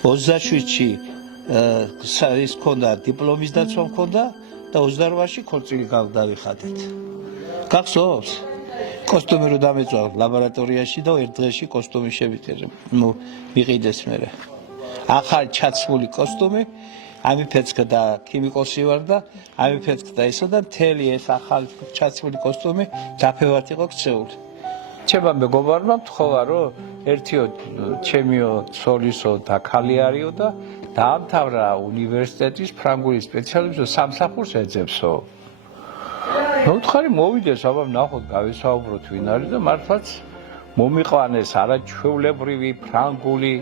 27-ში ის ქონდა დიპლომის დაცვა მქონდა და 28-ში ქორწილი გავდავიხადეთ. გახსოვს? კოსტუმი რო დამეწვა ლაბორატორიაში და ერთ დღეში კოსტუმი შევიტირე. მიყიდეს მერე. ახალ ჩაცმული კოსტუმი, ამიფეცკა და ქიმიკოსი ვარ და ამიფეცკა ისო და მთელი ეს ახალ ჩაცმული კოსტუმი დაფევათ იყო ქცეული. ჩემმა მეგობარმა მთხოვა რომ ერთიო ჩემიო ცოლისო და ქალი არისო და დაამთავრა უნივერსიტეტის ფრანგული სპეციალიზმის სამსახურს ეძებსო. მოვთხარი მოვიდეს აბა ნახოთ გავისაუბროთ ვინ არის და მართლაც მომიყვანეს არაჩვეულებრივი ფრანგული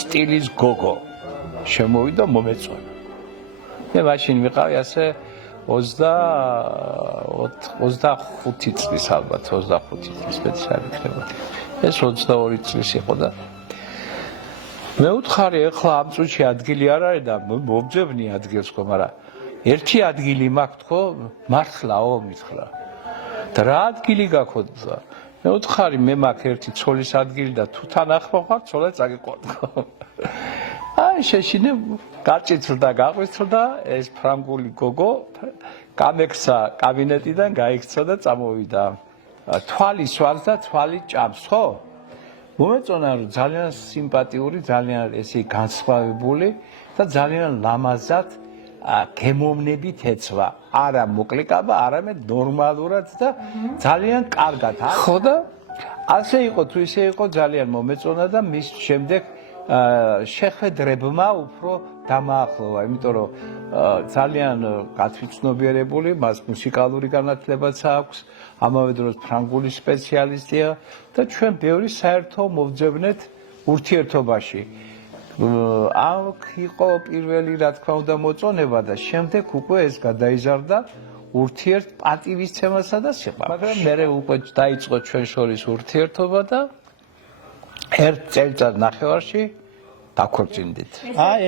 სტილის გოგო შემოვიდა მომეწონა. მე მაშინ ვიყავი ასე 25 წლის ალბათ 25 წლის სპეციალი ხდება. ეს 22 წლის იყო და მე ვთხარი ეხლა ამ წუთში ადგილი არ არის და მომძებნი ადგილს ხო, მაგრამ ერთი ადგილი მაქვს თქო, მართლაო მითხრა. და რა ადგილი გაქონდა? მე ვთხარი მე მაქვს ერთი ცოლის ადგილი და თუ თან ახლა ხარ, ცოლა წაგიყვანო. აი შეშინე გაჭიცრდა, გაყვისრდა ეს ფრანგული გოგო, გამექცა კაბინეტიდან, გაიქცა და წამოვიდა. თვალი სვამს და თვალი ჭამს, ხო? მომეწონა რომ ძალიან სიმპათიური, ძალიან ესე განსხვავებული და ძალიან ლამაზად გემოვნებით ეცვა. არა მოკლიკაბა, არამედ ნორმალურად და ძალიან კარგად. ხო და ასე იყო, თუ ისე იყო ძალიან მომეწონა და მის შემდეგ შეხვედრებმა უფრო დამაახლოვა, იმიტომ რომ ძალიან გათვითცნობიერებული, მას მუსიკალური განათლებაც აქვს, ამავე დროს ფრანგული სპეციალისტია და ჩვენ ბევრი საერთო მოვძებნეთ ურთიერთობაში. აქ იყო პირველი რა თქმა უნდა მოწონება და შემდეგ უკვე ეს გადაიზარდა ურთიერთ პატივისცემასა და სიყვარულს. მაგრამ მერე უკვე დაიწყო ჩვენ შორის ურთიერთობა და ერთ წელიწად ნახევარში დაქორწინდით.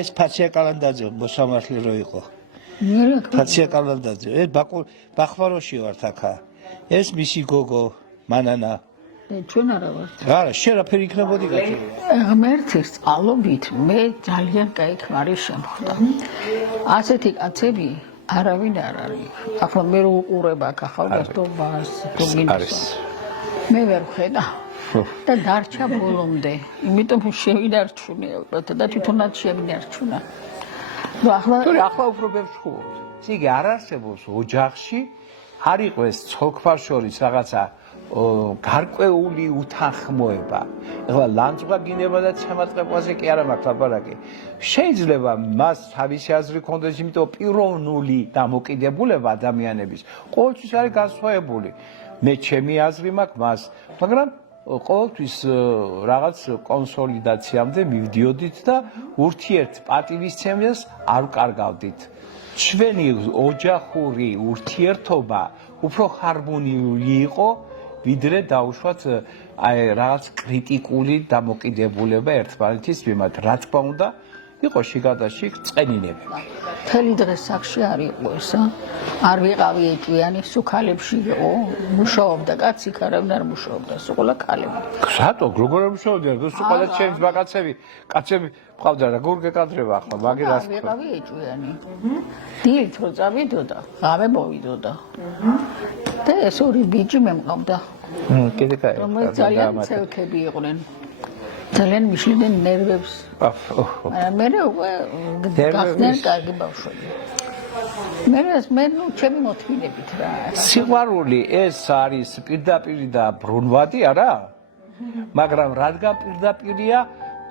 ეს ფაცია კალანდაძე მოსამართლე რო იყო. ფაცია კალანდაძე, ეს ბახვაროში ვართ აქა. ეს მისი გოგო მანანა. ჩვენ არა ვართ. არა, შენ რაფერი იქნებოდი გაჩვენე. ღმერთის წყალობით მე ძალიან კაი ქმარი შემხვდა. ასეთი კაცები არავინ არ არის. ახლა მე რო უყურებ აქ ახალგაზრდობას, დომინოს. მე ვერ ვხედავ. და დარჩა ბოლომდე, იმიტომ შევინარჩუნე ალბათ და თვითონაც შევინარჩუნა. ნუ ახლა უფრო ბევრ სიგე არ არსებობს ოჯახში, არ იყო ეს ცოლ-ქმარ შორის რაღაცა გარკვეული უთანხმოება. ეხლა ლანძღვა გინება და ჩამატყეპაზე კი არა მაქვს ლაპარაკი. შეიძლება მას თავისი აზრი ქონდეს, იმიტომ პიროვნული დამოკიდებულება ადამიანების ყოველთვის არის განსხვავებული. მე ჩემი აზრი მაქვს მას, მაგრამ ყოველთვის რაღაც კონსოლიდაციამდე მივდიოდით და ურთიერთ პატივისცემას არ ვკარგავდით. ჩვენი ოჯახური ურთიერთობა უფრო ჰარმონიული იყო, ვიდრე დაუშვათ აი რაღაც კრიტიკული დამოკიდებულება ერთმანეთის მიმართ. რა თქმა უნდა, იყო შიგადაშიგ წყენინები. მთელი დღე სახში არ იყო ესა. არ ვიყავი ეჭვიანი, სუქალებში იყო, მუშაობდა კაცი, არავინ არ მუშაობდა, სულ ქალები. სატო, როგორ მუშაობდნენ? სულ ჩემს ბაკაცები, კაცები მყავდა რა, გურ გეკადრება ახლა, მაგერას. არ ვიყავი ეჭვიანი. დილით რო წავიდოდა, ღამე მოვიდოდა. და ეს ორი ბიჭი მე მყავდა. კიდე კაი. რომელიც ძალიან ცელქები იყვნენ. ძალიან მიშლიდნენ ნერვებს. მე უკვე გახდნენ კარგი ბავშვები. მე ნუ ჩემი მოთმინებით რა. სიყვარული ეს არის პირდაპირი და ბრუნვადი, არა? მაგრამ რადგან პირდაპირია,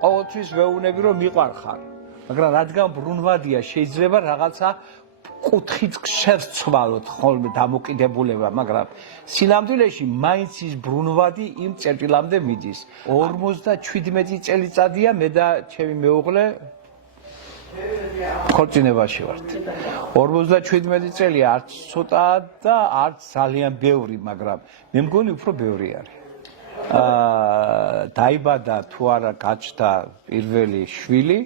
ყოველთვის ვეუბნები რომ მიყვარხარ. მაგრამ რადგან ბრუნვადია, შეიძლება რაღაცა კუთხით შევცვალოთ ხოლმე დამოკიდებულება, მაგრამ სინამდვილეში მაინც ის ბრუნვადი იმ წერტილამდე მიდის. 57 წელიწადია მე და ჩემი მეუღლე ქორწინებაში ვართ. 57 წელი არც ცოტა და არც ძალიან ბევრი, მაგრამ მე მგონი უფრო ბევრი არის. დაიბადა თუ არა გაჩნდა პირველი შვილი,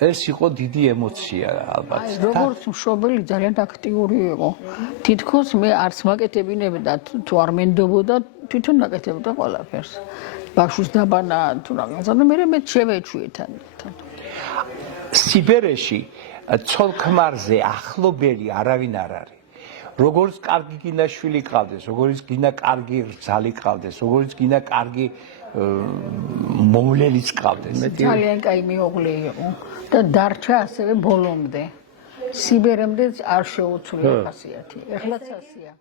ეს იყო დიდი ემოცია ალბათ. როგორც მშობელი ძალიან აქტიური იყო. თითქოს მე არც მაკეთებინებდა თუ არ მენდობოდა თვითონ აკეთებდა ყველაფერს. ბავშვის დაბანა თუ რაღაც, და მე შევეჩვიე თან. სიბერეში ცოლ-ქმარზე ახლობელი არავინ არ არის. როგორც კარგი გინდა შვილი ყავდეს, როგორც გინდა კარგი რძალი ყავდეს, როგორც გინდა კარგი მოვლენიც ყავდეს. ძალიან კაი მეუღლე იყო და დარჩა ასევე ბოლომდე. სიბერემდე არ შეუცვლია ხასიათი. ეხლაც ასია.